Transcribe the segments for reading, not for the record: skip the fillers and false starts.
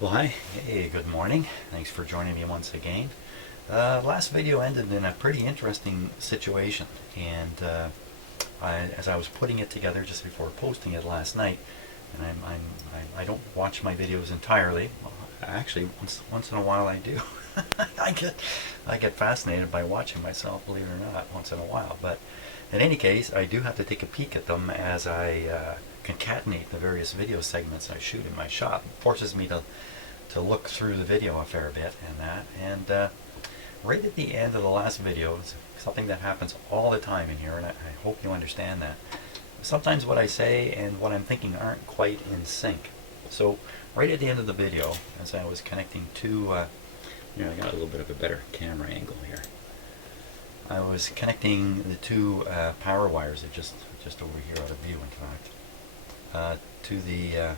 Well, hi. Hey, good morning. Thanks for joining me once again. Last video ended in a pretty interesting situation, and as I was putting it together just before posting it last night, and I don't watch my videos entirely. Well, actually, once in a while I do. I get I get fascinated by watching myself, believe it or not, once in a while. But in any case, I do have to take a peek at them as I concatenate the various video segments I shoot in my shop. It forces me to look through the video a fair bit and that. And right at the end of the last video, it's something that happens all the time in here, and I hope you understand that. Sometimes what I say and what I'm thinking aren't quite in sync. So right at the end of the video, as I was connecting two, I got a little bit of a better camera angle here. I was connecting the two power wires that just over here out of view, in fact, to the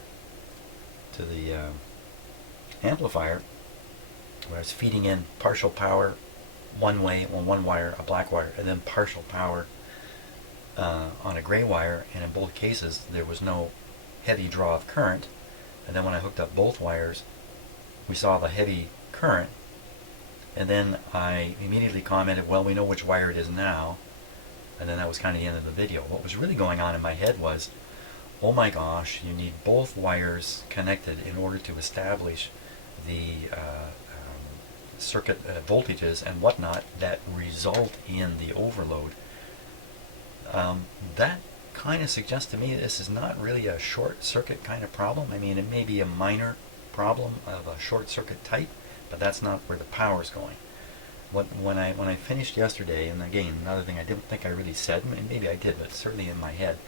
amplifier, where I was feeding in partial power one way on one wire, a black wire, and then partial power on a gray wire, and in both cases there was no heavy draw of current. And then when I hooked up both wires, we saw the heavy current, and then I immediately commented, well, we know which wire it is now. And then that was kind of the end of the video. What was really going on in my head was, oh my gosh, you need both wires connected in order to establish the circuit voltages and whatnot that result in the overload. That kind of suggests to me this is not really a short circuit kind of problem. I mean, it may be a minor problem of a short circuit type, but that's not where the power is going. When I finished yesterday, and again, another thing I didn't think I really said, maybe I did, but certainly in my head,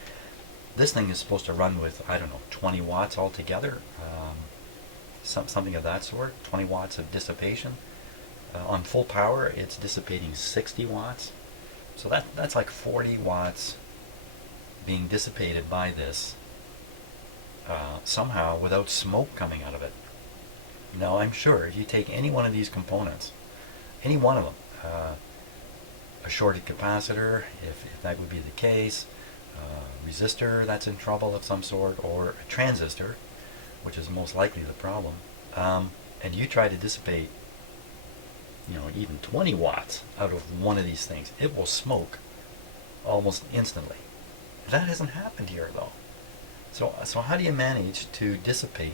this thing is supposed to run with, I don't know, 20 watts altogether, something of that sort, 20 watts of dissipation. On full power, it's dissipating 60 watts. So that's like 40 watts being dissipated by this somehow without smoke coming out of it. Now, I'm sure if you take any one of these components, any one of them, a shorted capacitor, if that would be the case, resistor that's in trouble of some sort, or a transistor, which is most likely the problem, and you try to dissipate, even 20 watts out of one of these things, it will smoke almost instantly. That hasn't happened here, though. So how do you manage to dissipate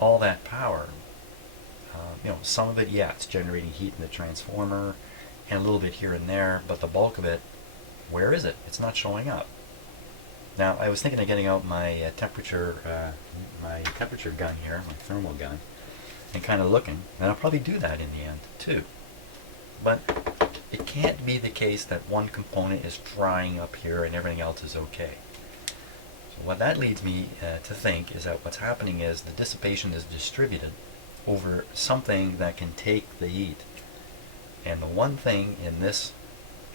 all that power? Some of it, yeah, it's generating heat in the transformer, and a little bit here and there, but the bulk of it, where is it? It's not showing up. Now, I was thinking of getting out my temperature gun here, my thermal gun, and kind of looking, and I'll probably do that in the end too. But it can't be the case that one component is frying up here and everything else is okay. So what that leads me to think is that what's happening is the dissipation is distributed over something that can take the heat. And the one thing in this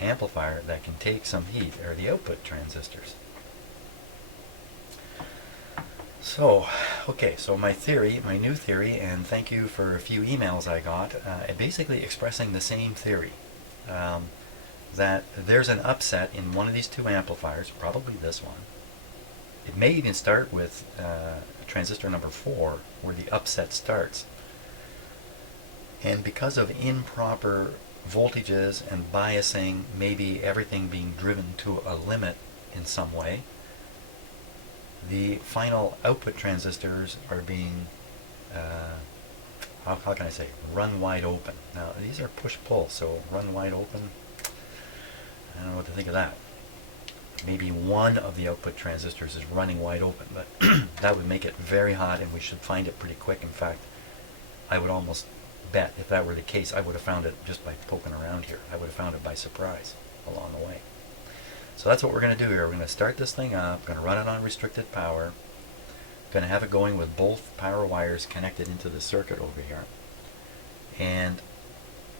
amplifier that can take some heat are the output transistors. So, okay, so my new theory, and thank you for a few emails I got, basically expressing the same theory, that there's an upset in one of these two amplifiers, probably this one. It may even start with transistor number 4, where the upset starts. And because of improper voltages and biasing, maybe everything being driven to a limit in some way, the final output transistors are being, how can I say, run wide open. Now, these are push-pull, so run wide open, I don't know what to think of that. Maybe one of the output transistors is running wide open, but that would make it very hot, and we should find it pretty quick. In fact, I would almost bet if that were the case, I would have found it just by poking around here. I would have found it by surprise along the way. So that's what we're going to do here. We're going to start this thing up, going to run it on restricted power, going to have it going with both power wires connected into the circuit over here, and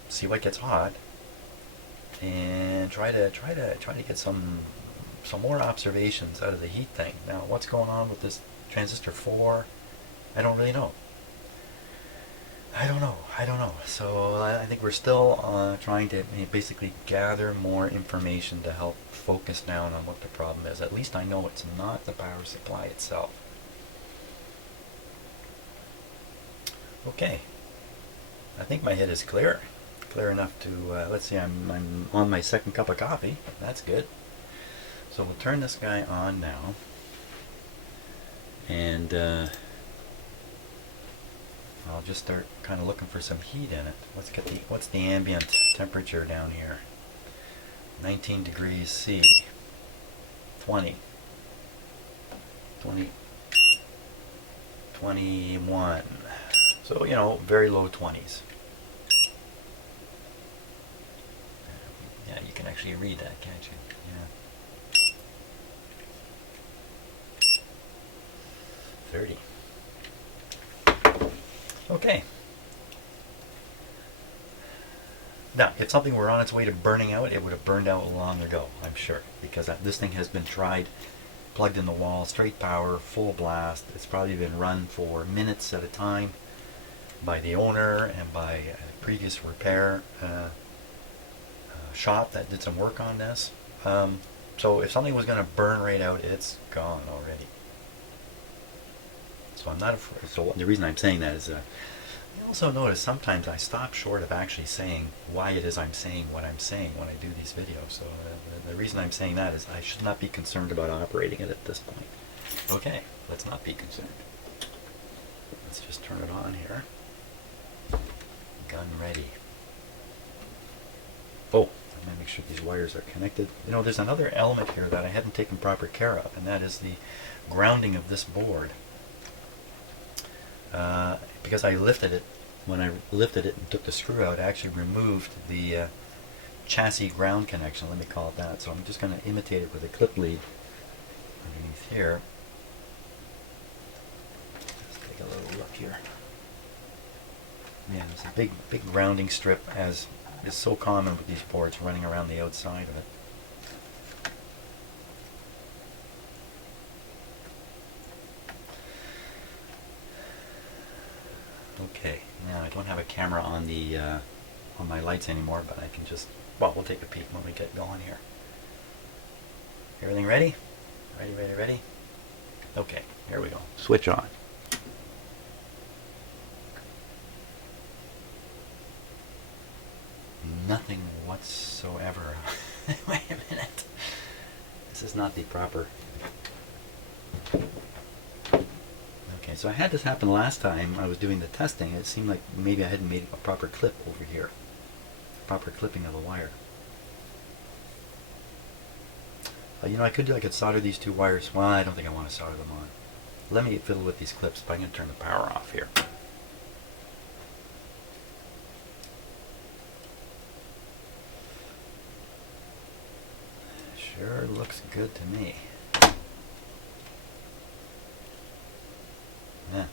see what gets hot, and try to get some more observations out of the heat thing. Now, what's going on with this transistor 4? I don't really know. I don't know. So I think we're still trying to basically gather more information to help focus down on what the problem is. At least I know it's not the power supply itself. Okay, I think my head is clear. Clear enough to, let's see, I'm on my second cup of coffee. That's good. So we'll turn this guy on now. And I'll just start kind of looking for some heat in it. What's the ambient temperature down here? 19 degrees C. 20. 21. So, you know, very low 20s. Yeah, you can actually read that, can't you? Yeah. 30. Okay. Now, if something were on its way to burning out, it would have burned out long ago, I'm sure, because this thing has been tried, plugged in the wall, straight power, full blast. It's probably been run for minutes at a time by the owner and by a previous repair shop that did some work on this. So if something was going to burn right out, it's gone already. So I'm not afraid. So the reason I'm saying that is, I also notice sometimes I stop short of actually saying why it is I'm saying what I'm saying when I do these videos. So the reason I'm saying that is I should not be concerned about operating it at this point. Okay, let's not be concerned. Let's just turn it on here. Gun ready. Oh, I'm going to make sure these wires are connected. You know, there's another element here that I hadn't taken proper care of, and that is the grounding of this board. Because I lifted it, when I lifted it and took the screw out, I actually removed the chassis ground connection, let me call it that. So I'm just going to imitate it with a clip lead underneath here. Let's take a little look here. Yeah, there's a big grounding strip, as is so common with these boards, running around the outside of it. Okay, now I don't have a camera on the on my lights anymore, but I can just, well, we'll take a peek when we get going here. Everything ready? Ready? Okay, here we go. Switch on. Nothing whatsoever. Wait a minute. This is not the proper... Okay, so I had this happen last time I was doing the testing. It seemed like maybe I hadn't made a proper clip over here. Proper clipping of the wire. You know, I could solder these two wires. Well, I don't think I want to solder them on. Let me fiddle with these clips, but I'm going to turn the power off here. Sure looks good to me. Yeah.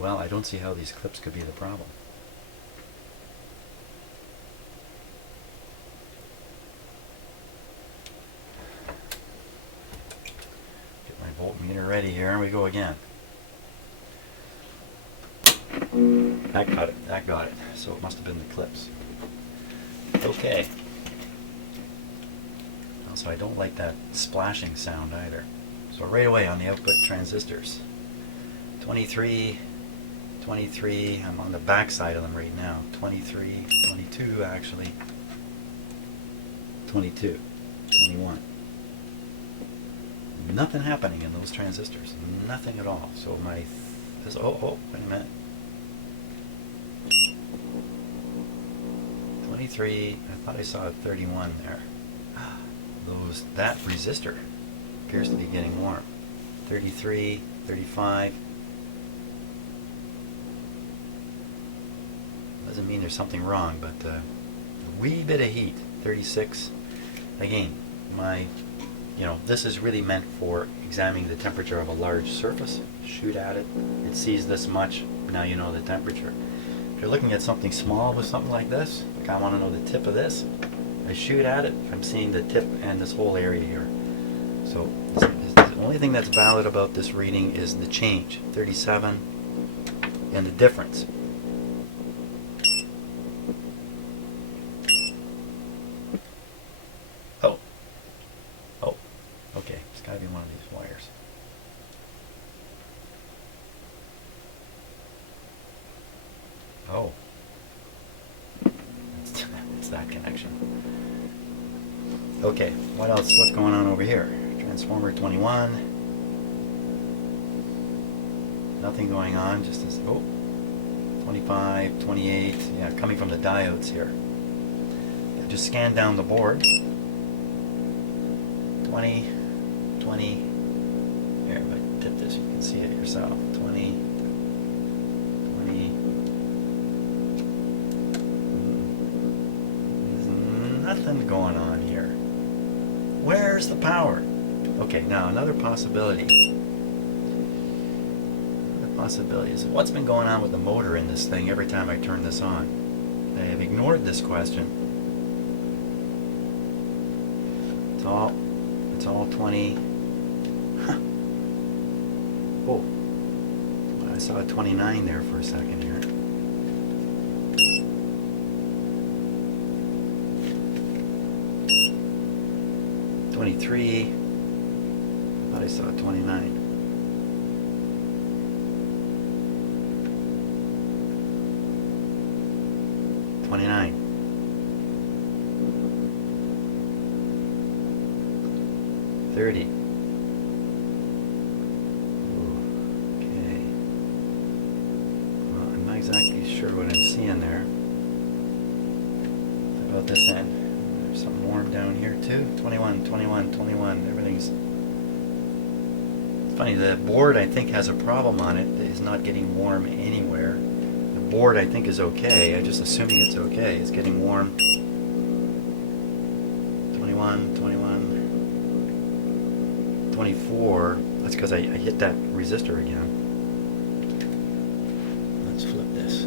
Well, I don't see how these clips could be the problem. Get my voltmeter ready here, and we go again. That got it. So it must have been the clips. Okay. Also, I don't like that splashing sound either. So right away on the output transistors. 23, I'm on the back side of them right now. 23, 22 actually. 22, 21. Nothing happening in those transistors. Nothing at all. So my, oh, wait a minute. 23, I thought I saw a 31 there. That resistor appears to be getting warm. 33, 35. Doesn't mean there's something wrong, but a wee bit of heat. 36. Again, this is really meant for examining the temperature of a large surface. Shoot at it. It sees this much. Now you know the temperature. If you're looking at something small with something like this, like I want to know the tip of this, I shoot at it. I'm seeing the tip and this whole area here. So the only thing that's valid about this reading is the change, 37, and the difference. Oh, okay, it's got to be one of these wires. Oh, it's that connection. Okay, what else? What's going on over here? Transformer 21. Nothing going on, just this, oh, 25, 28, yeah, coming from the diodes here. Just scan down the board. 20, 20, here, if I tip this, you can see it yourself. 20, 20. There's nothing going on here. Where's the power? Okay, now another possibility. Possibilities. What's been going on with the motor in this thing every time I turn this on? I have ignored this question. It's all 20. Huh. Oh, I saw a 29 there for a second here. $23. I thought I saw a 29. $29. $30. Okay. Well, I'm not exactly sure what I'm seeing there. How about this end? There's something warm down here too. 21, 21, 21. Everything's... It's funny, the board I think has a problem on it. It is not getting warm anywhere. The board I think is okay. I'm just assuming it's okay. It's getting warm. 21, 21, 24. That's because I hit that resistor again. Let's flip this.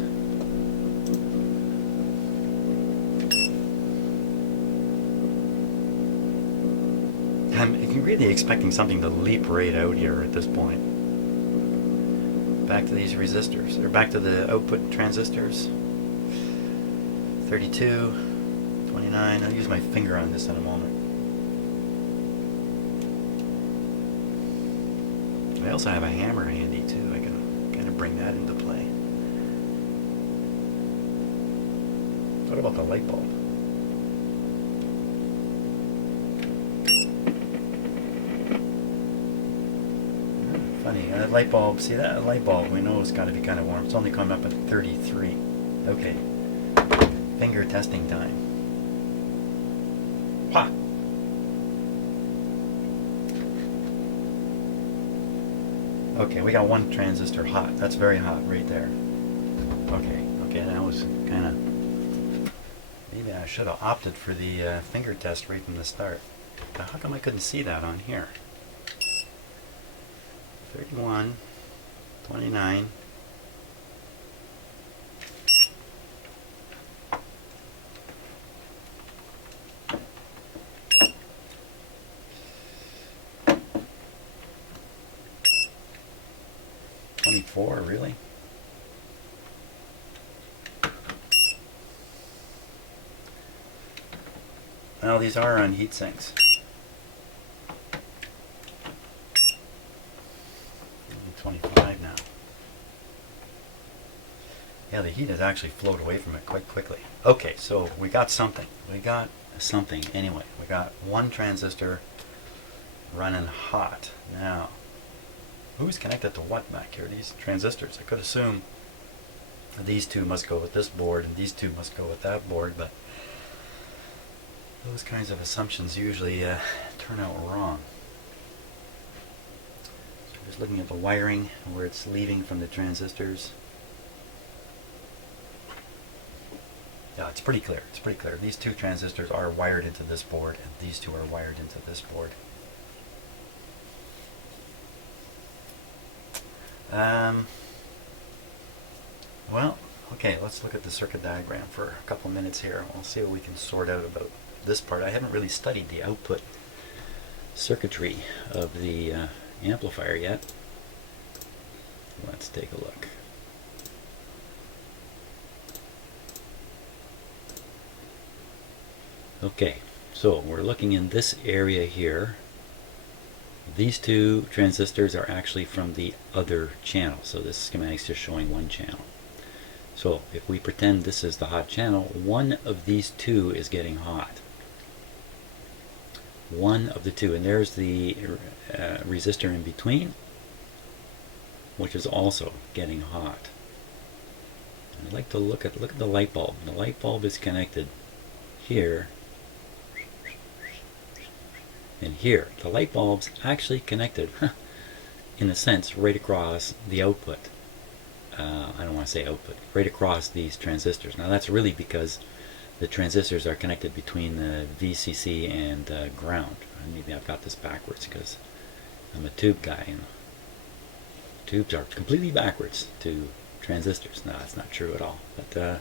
I'm really expecting something to leap right out here at this point. Back to these resistors, or back to the output transistors. 32, 29. I'll use my finger on this in a moment. I also have a hammer handy too. I can kind of bring that into play. What about the light bulb? Funny, that light bulb, see that light bulb, we know it's got to be kind of warm. It's only coming up at 33. Okay, finger testing time. Hot. Okay, we got one transistor hot. That's very hot right there. Okay, that was kind of... Maybe I should have opted for the finger test right from the start. But how come I couldn't see that on here? 31, 29. Really? Well, these are on heat sinks. 25 now. Yeah, the heat has actually flowed away from it quite quickly. Okay, so we got something. Anyway. We got one transistor running hot. Now, who's connected to what back here? These transistors. I could assume these two must go with this board and these two must go with that board, but those kinds of assumptions usually turn out wrong. So just looking at the wiring, where it's leaving from the transistors. Yeah, it's pretty clear. It's pretty clear. These two transistors are wired into this board, and these two are wired into this board. Well, okay, let's look at the circuit diagram for a couple minutes here. We'll see what we can sort out about this part. I haven't really studied the output circuitry of the amplifier yet. Let's take a look. Okay, so we're looking in this area here. These two transistors are actually from the other channel, so this schematic is just showing one channel. So if we pretend this is the hot channel, one of these two is getting hot. One of the two, and there's the resistor in between, which is also getting hot. And I'd like to look at the light bulb. The light bulb is connected here and here. The light bulb's actually connected, in a sense, right across the output. I don't want to say output, right across these transistors. Now that's really because the transistors are connected between the VCC and ground. Maybe I've got this backwards because I'm a tube guy, and tubes are completely backwards to transistors. No, that's not true at all. But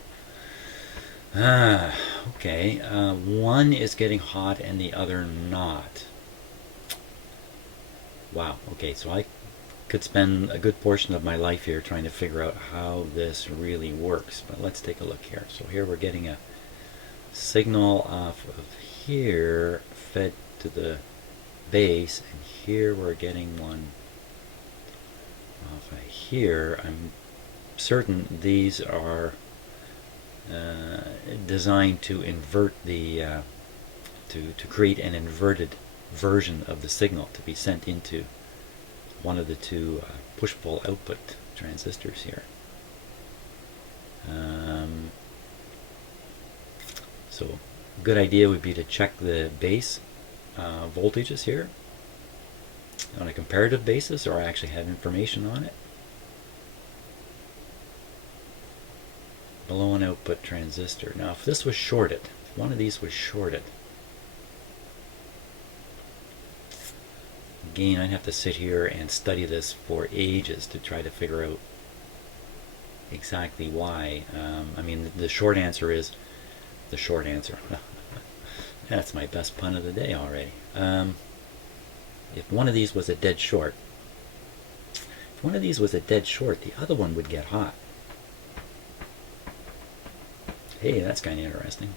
okay, one is getting hot and the other not. Wow. Okay, so I could spend a good portion of my life here trying to figure out how this really works. But let's take a look here. So here we're getting a signal off of here fed to the base, and here we're getting one off of here. I'm certain these are designed to invert the to create an inverted version of the signal to be sent into one of the two push-pull output transistors here. So a good idea would be to check the base voltages here on a comparative basis, or I actually have information on it. Below an output transistor. Now if this was shorted, if one of these was shorted, again, I'd have to sit here and study this for ages to try to figure out exactly why. I mean, the short answer is the short answer. That's my best pun of the day already. If one of these was a dead short, the other one would get hot. Hey, that's kind of interesting.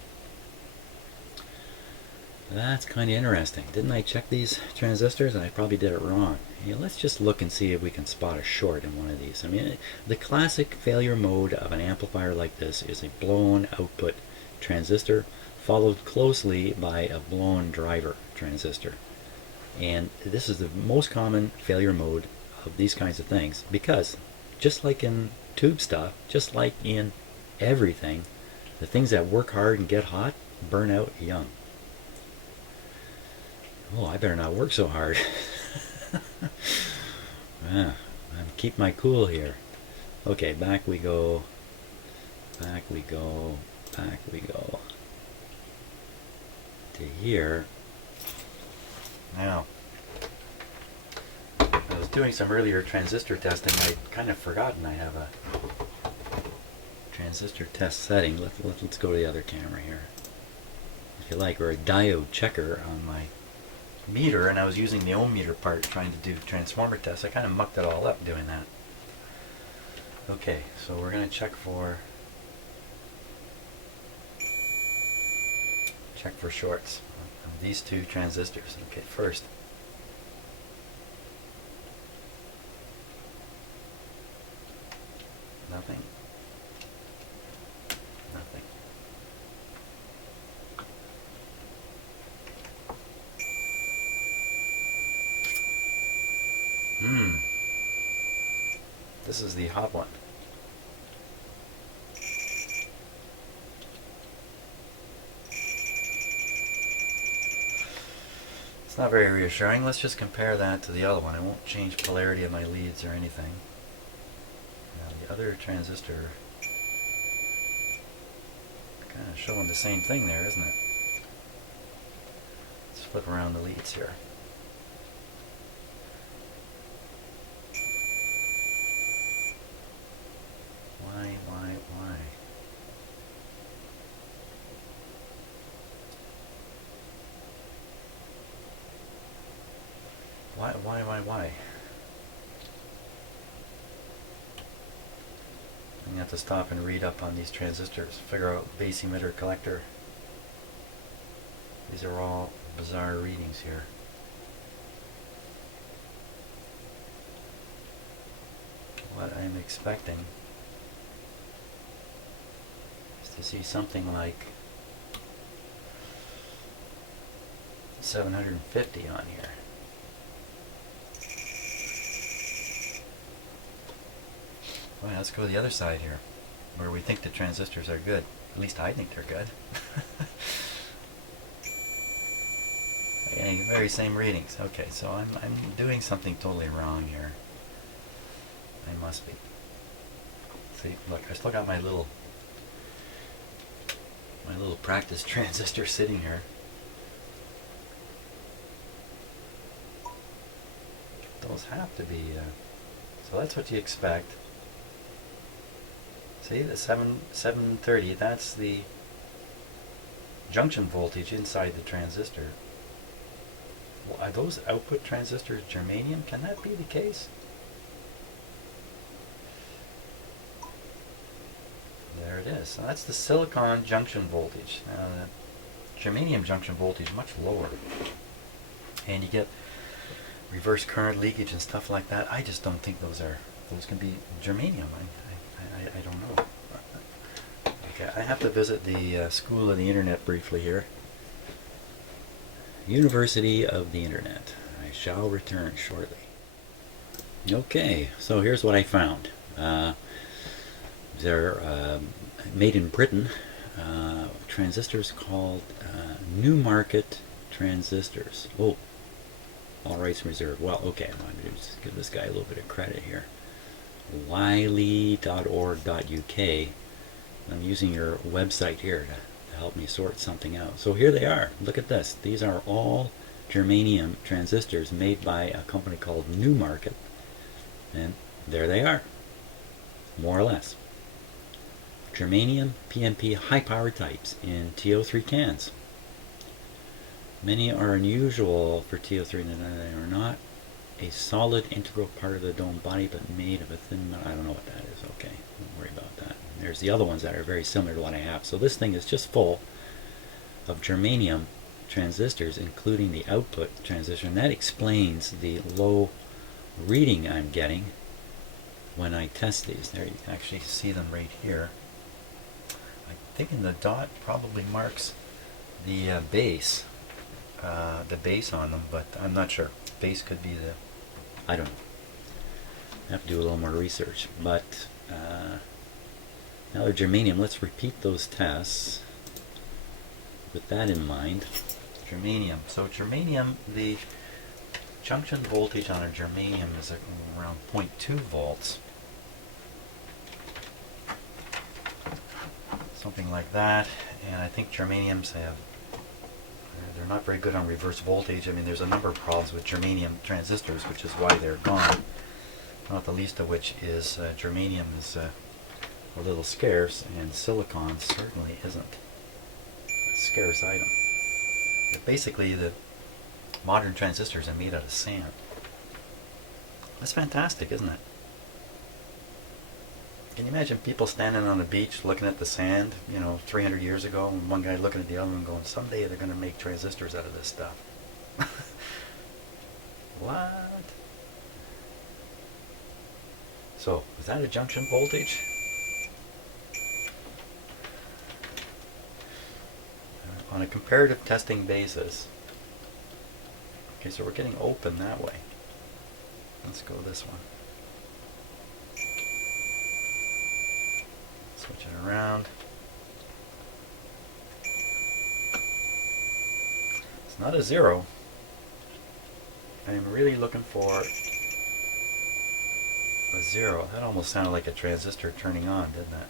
That's kind of interesting. Didn't I check these transistors? And I probably did it wrong. Yeah, let's just look and see if we can spot a short in one of these. I mean, the classic failure mode of an amplifier like this is a blown output transistor followed closely by a blown driver transistor. And this is the most common failure mode of these kinds of things, because just like in tube stuff, just like in everything, the things that work hard and get hot burn out young. Oh, I better not work so hard. Keep my cool here. Okay, back we go. Back we go. Back we go. To here. Now, I was doing some earlier transistor testing. I'd kind of forgotten I have a transistor test setting. Let's go to the other camera here, if you like, or a diode checker on my meter, and I was using the ohm meter part trying to do transformer tests. I kind of mucked it all up doing that. Okay, so we're going to check for shorts of these two transistors. Okay, first, nothing. Nothing. This is the hot one. It's not very reassuring. Let's just compare that to the other one. I won't change polarity of my leads or anything. Now the other transistor, kind of showing the same thing there, isn't it? Let's flip around the leads here. Why? I'm going to have to stop and read up on these transistors, figure out base emitter collector. These are all bizarre readings here. What I'm expecting to see something like 750 on here. Well, let's go to the other side here, where we think the transistors are good. At least I think they're good. Getting the very same readings. Okay, so I'm doing something totally wrong here. I must be. See, look, I still got my little practice transistor sitting here. Those have to be. So that's what you expect. See, the 730. That's the junction voltage inside the transistor. Well, are those output transistors germanium? Can that be the case? There it is. So that's the silicon junction voltage. Now the germanium junction voltage is much lower, and you get reverse current leakage and stuff like that. I just don't think those can be germanium. I don't know. Okay, I have to visit the School of the Internet briefly here. University of the Internet. I shall return shortly. Okay, so here's what I found. They're made in Britain. Transistors called Newmarket transistors. Oh, all rights reserved. Well, okay, I'm going to just give this guy a little bit of credit here. wiley.org.uk. I'm using your website here to help me sort something out. So here they are. Look at this. These are all germanium transistors made by a company called Newmarket. And there they are, more or less. Germanium PNP high power types in TO3 cans. Many are unusual for TO3 in that they are not a solid integral part of the dome body, but made of a thin, I don't know what that is. Okay, don't worry about that. There's the other ones that are very similar to what I have. So this thing is just full of germanium transistors, including the output transistor, and that explains the low reading I'm getting when I test these. There, you can actually see them right here. I'm thinking the dot probably marks the base on them, but I'm not sure. Base could be the, I don't know. I have to do a little more research. But now they're germanium. Let's repeat those tests with that in mind. Germanium. So germanium, the junction voltage on a germanium is around 0.2 volts. Something like that. And I think germaniums they're not very good on reverse voltage. I mean, there's a number of problems with germanium transistors, which is why they're gone. Not the least of which is germanium is a little scarce, and silicon certainly isn't a scarce item. But basically, the modern transistors are made out of sand. That's fantastic, isn't it? Can you imagine people standing on the beach looking at the sand, 300 years ago, and one guy looking at the other one going, someday they're going to make transistors out of this stuff. What? So, is that a junction voltage? On a comparative testing basis. Okay, so we're getting open that way. Let's go this one. Switch it around. It's not a 0. I'm really looking for a 0. That almost sounded like a transistor turning on, didn't it?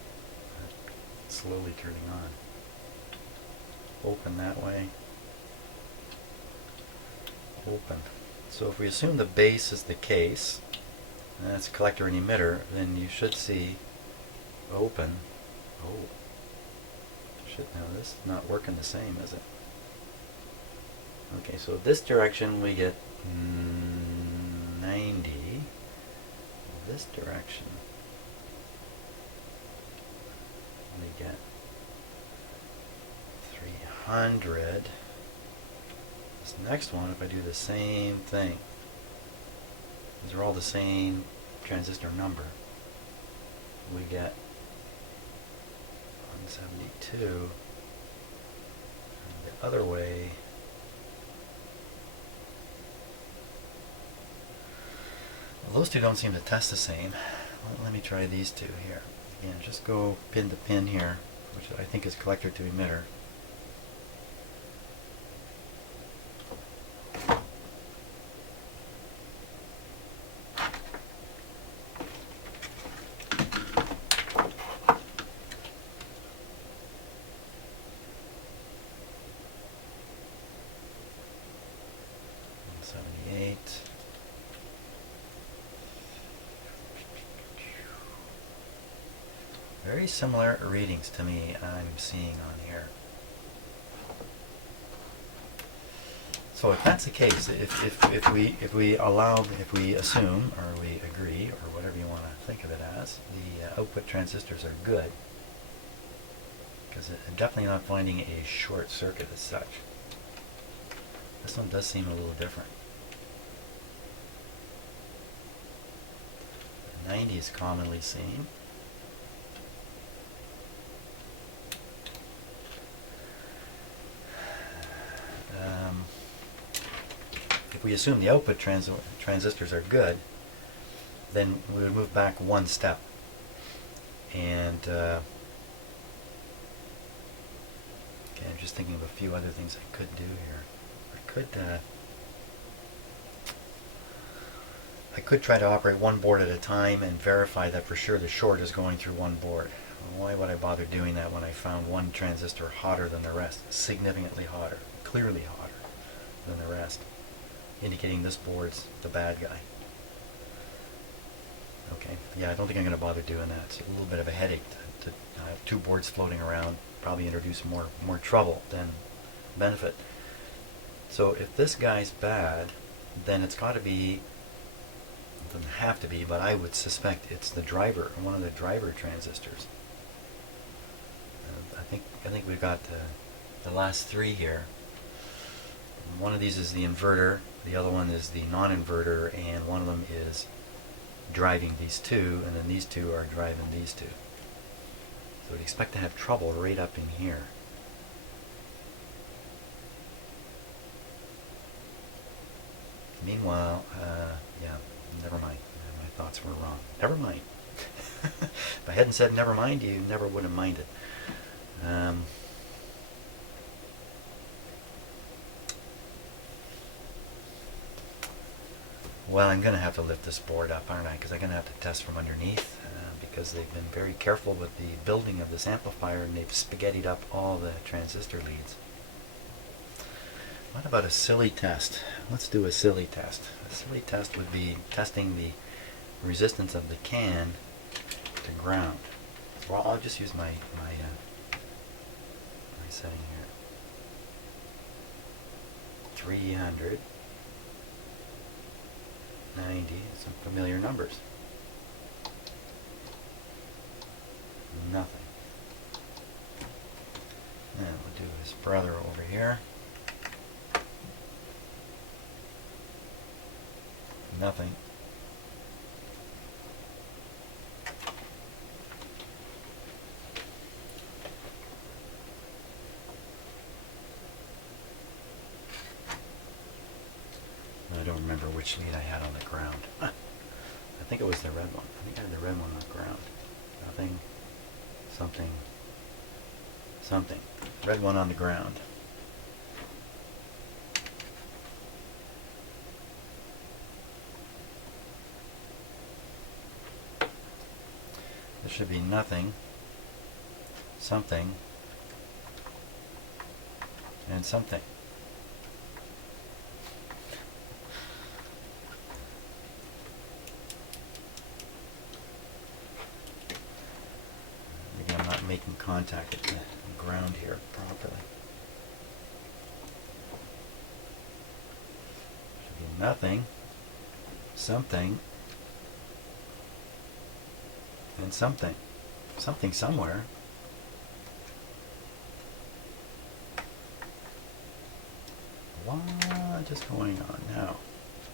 Slowly turning on. Open that way. Open. So if we assume the base is the case, and that's collector and emitter, then you should see open. Oh. Shit, now this is not working the same, is it? Okay, so this direction we get 90. This direction we get 300. This next one, if I do the same thing, these are all the same transistor number, we get 172. The other way. Well, those two don't seem to test the same. Well, let me try these two here. Again, just go pin to pin here, which I think is collector to emitter. Very similar readings to me I'm seeing on here. So if that's the case, if we assume, or we agree, or whatever you want to think of it as, the output transistors are good, because I'm definitely not finding a short circuit as such. This one does seem a little different. 90 is commonly seen. If we assume the output transistors are good, then we would move back one step. And okay, I'm just thinking of a few other things I could do here. I could try to operate one board at a time and verify that for sure the short is going through one board. Why would I bother doing that when I found one transistor hotter than the rest, significantly hotter, clearly hotter than the rest, indicating this board's the bad guy? Okay, yeah, I don't think I'm going to bother doing that. It's a little bit of a headache to have two boards floating around, probably introduce more trouble than benefit. So if this guy's bad, then it's got to be, it doesn't have to be, but I would suspect it's the driver, one of the driver transistors. I think we've got the last three here. One of these is the inverter, the other one is the non-inverter, and one of them is driving these two, and then these two are driving these two. So we'd expect to have trouble right up in here. Meanwhile, yeah, never mind. My thoughts were wrong. Never mind. If I hadn't said never mind, you never would have minded. Well, I'm going to have to lift this board up, aren't I? Because I'm going to have to test from underneath, because they've been very careful with the building of this amplifier, and they've spaghettied up all the transistor leads. What about a silly test? Let's do a silly test. A silly test would be testing the resistance of the can to ground. Well, I'll just use my setting here. 300. 90, some familiar numbers. Nothing. And we'll do his brother over here. Nothing. I don't remember which lead I had on the ground. I think it was the red one. I think I had the red one on the ground. Nothing. Something. Something. Red one on the ground. There should be nothing, something, and something. Maybe I'm not making contact with the ground here properly. Should be nothing, something, and something. Something somewhere. What is going on now?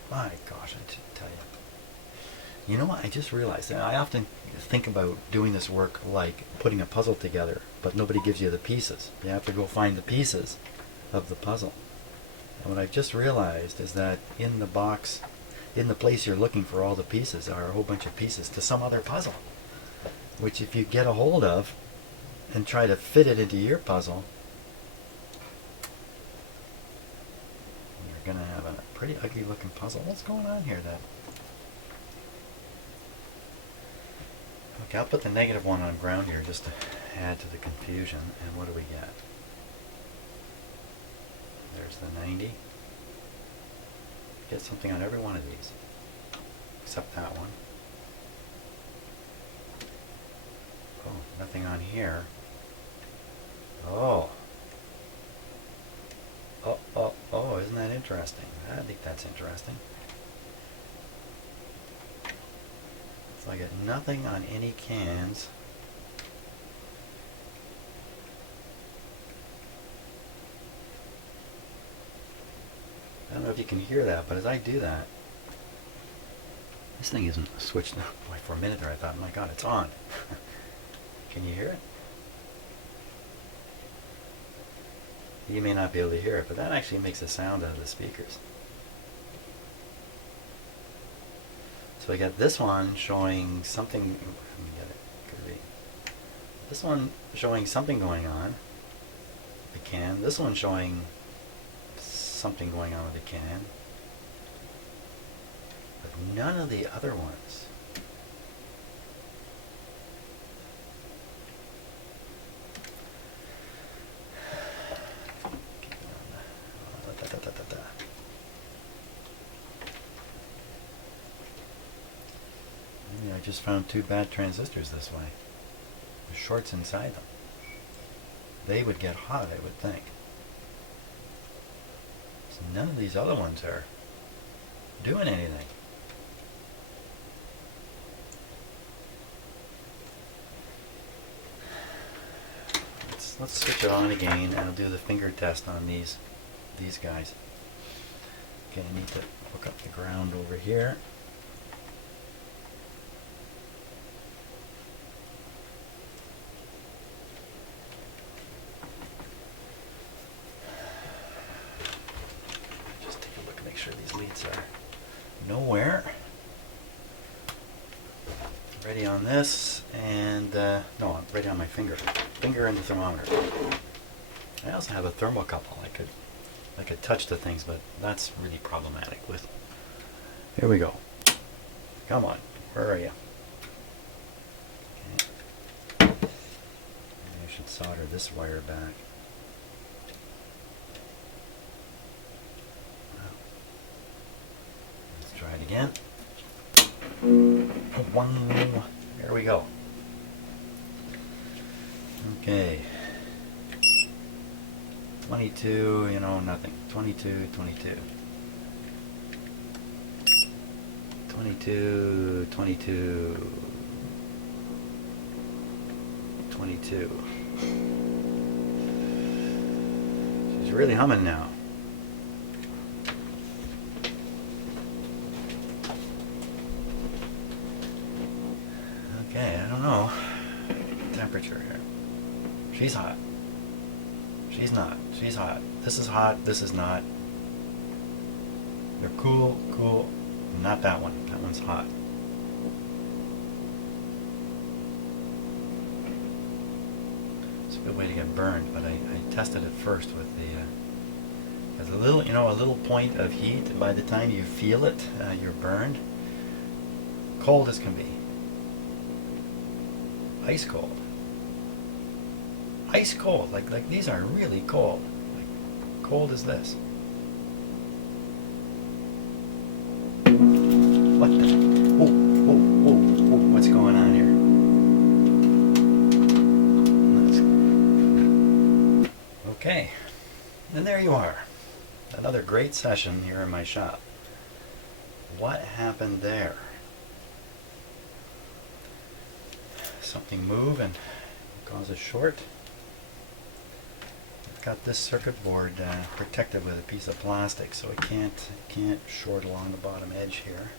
My gosh, I should tell you. You know what? I just realized that I often think about doing this work like putting a puzzle together, but nobody gives you the pieces. You have to go find the pieces of the puzzle. And what I've just realized is that in the box, in the place you're looking for all the pieces, are a whole bunch of pieces to some other puzzle, which if you get a hold of and try to fit it into your puzzle, you're going to have a pretty ugly looking puzzle. What's going on here then? Okay, I'll put the negative one on ground here just to add to the confusion. And what do we get? There's the 90. Get something on every one of these, except that one. Oh, nothing on here. Oh. Oh, isn't that interesting? I think that's interesting. So I get nothing on any cans. I don't know if you can hear that, but as I do that, this thing isn't switched on. Boy, for a minute there I thought, my God, it's on. Can you hear it? You may not be able to hear it, but that actually makes a sound out of the speakers. So I got this one showing something. Let me get it. Could be this one showing something going on. The can. This one showing something going on with the can. But none of the other ones. I just found two bad transistors this way. There's shorts inside them. They would get hot, I would think. So none of these other ones are doing anything. Let's switch it on again, and I'll do the finger test on these guys. Okay, I need to hook up the ground over here. Just take a look and make sure these leads are nowhere. Ready on this, and no, I'm ready on my finger. Finger and the thermometer. I also have a thermocouple. I could touch the things, but that's really problematic with. Here we go. Come on, where are you? Okay. Maybe I should solder this wire back. Let's try it again. One. There we go. Okay. 22, you know, nothing. 22, 22. 22, 22. 22. She's really humming now. Okay, I don't know. Temperature here. She's hot. She's not. She's hot. This is hot. This is not. They're cool, cool. Not that one. That one's hot. It's a good way to get burned, but I tested it first with the. There's a little, you know, a little point of heat. By the time you feel it, you're burned. Cold as can be. Ice cold. Ice cold, like these are really cold. Like cold as this. What the? Whoa, whoa, whoa, whoa! What's going on here? Okay, and there you are. Another great session here in my shop. What happened there? Something move and cause a short. Got this circuit board protected with a piece of plastic, so it can't short along the bottom edge here.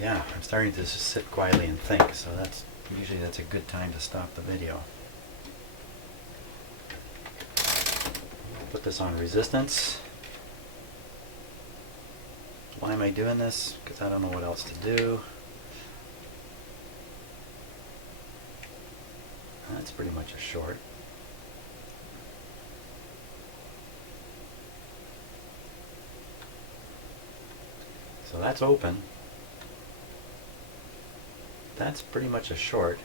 Yeah, I'm starting to just sit quietly and think, so usually that's a good time to stop the video. Put this on resistance. Why am I doing this? Because I don't know what else to do. That's pretty much a short. So that's open. That's pretty much a short.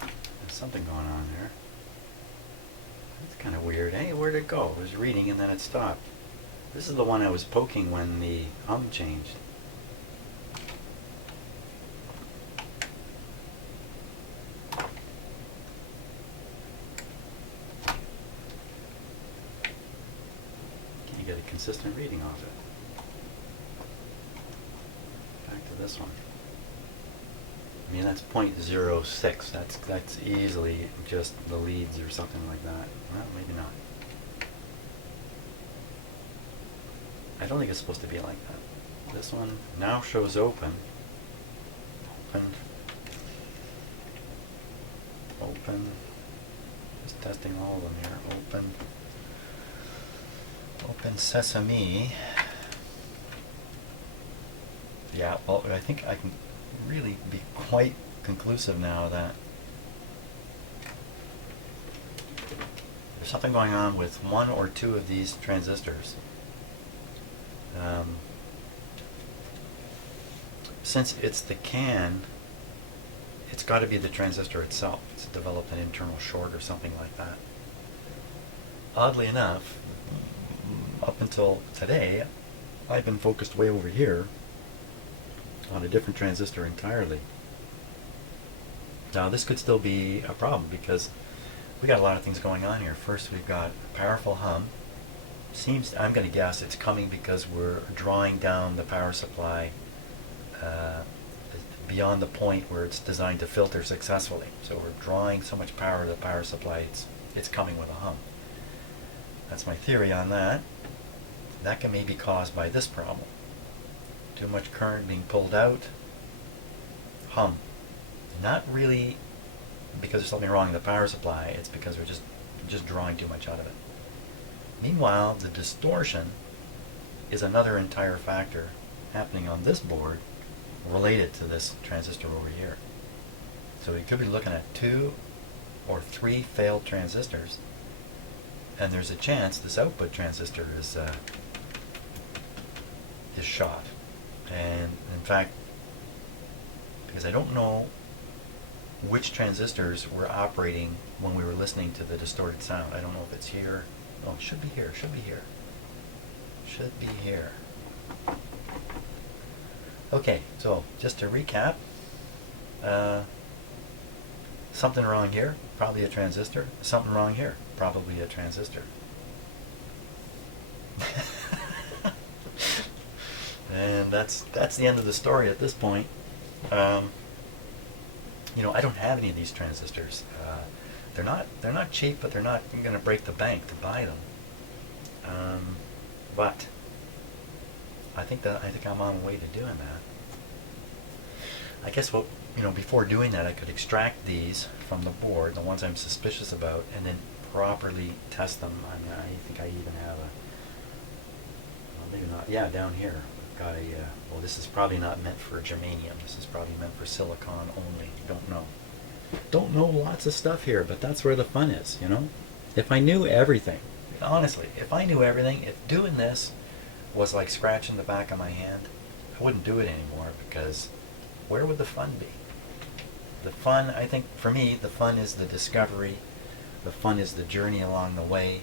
There's something going on there. That's kind of weird. Hey, where'd it go? It was reading and then it stopped. This is the one I was poking when the changed. Can't get a consistent reading off it. Back to this one. I mean, that's 0.06. That's easily just the leads or something like that. Well, maybe not. I don't think it's supposed to be like that. This one now shows open. Open. Just testing all of them here. Open. Open sesame. Yeah, well, I think I can really be quite conclusive now that there's something going on with one or two of these transistors. Since it's the can, it's got to be the transistor itself. It's developed an internal short or something like that. Oddly enough, up until today, I've been focused way over here on a different transistor entirely. Now this could still be a problem because we got a lot of things going on here. First, we've got a powerful hum. I'm going to guess it's coming because we're drawing down the power supply beyond the point where it's designed to filter successfully. So we're drawing so much power to the power supply, it's coming with a hum. That's my theory on that. That can maybe be caused by this problem. Too much current being pulled out, hum. Not really because there's something wrong in the power supply, it's because we're just drawing too much out of it. Meanwhile, the distortion is another entire factor happening on this board related to this transistor over here. So we could be looking at 2 or 3 failed transistors, and there's a chance this output transistor is shot. And in fact, because I don't know which transistors were operating when we were listening to the distorted sound. I don't know if it's here. Oh, it should be here, should be here. Should be here. Okay, so just to recap, something wrong here, probably a transistor. Something wrong here, probably a transistor. And that's the end of the story at this point. You know, I don't have any of these transistors. They're not cheap, but they're not going to break the bank to buy them. But I think I'm on my way to doing that. I guess before doing that, I could extract these from the board, the ones I'm suspicious about, and then properly test them. I mean, I think I even have maybe not. Yeah, down here. Got a, well, this is probably not meant for germanium. This is probably meant for silicon only. Don't know. Don't know lots of stuff here, but that's where the fun is, you know? If I knew everything, honestly, if I knew everything, if doing this was like scratching the back of my hand, I wouldn't do it anymore, because where would the fun be? The fun, I think, for me, the fun is the discovery. The fun is the journey along the way.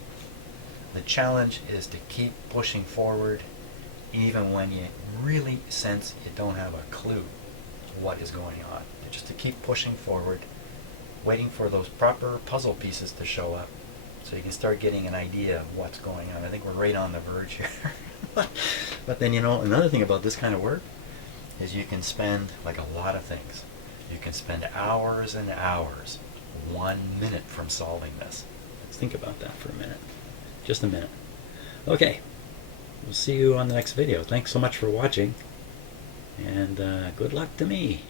The challenge is to keep pushing forward even when you really sense you don't have a clue what is going on. Just to keep pushing forward, waiting for those proper puzzle pieces to show up so you can start getting an idea of what's going on. I think we're right on the verge here. But then, another thing about this kind of work is you can spend, like a lot of things, you can spend hours and hours, 1 minute from solving this. Let's think about that for a minute. Just a minute. Okay, we'll see you on the next video. Thanks so much for watching, and good luck to me.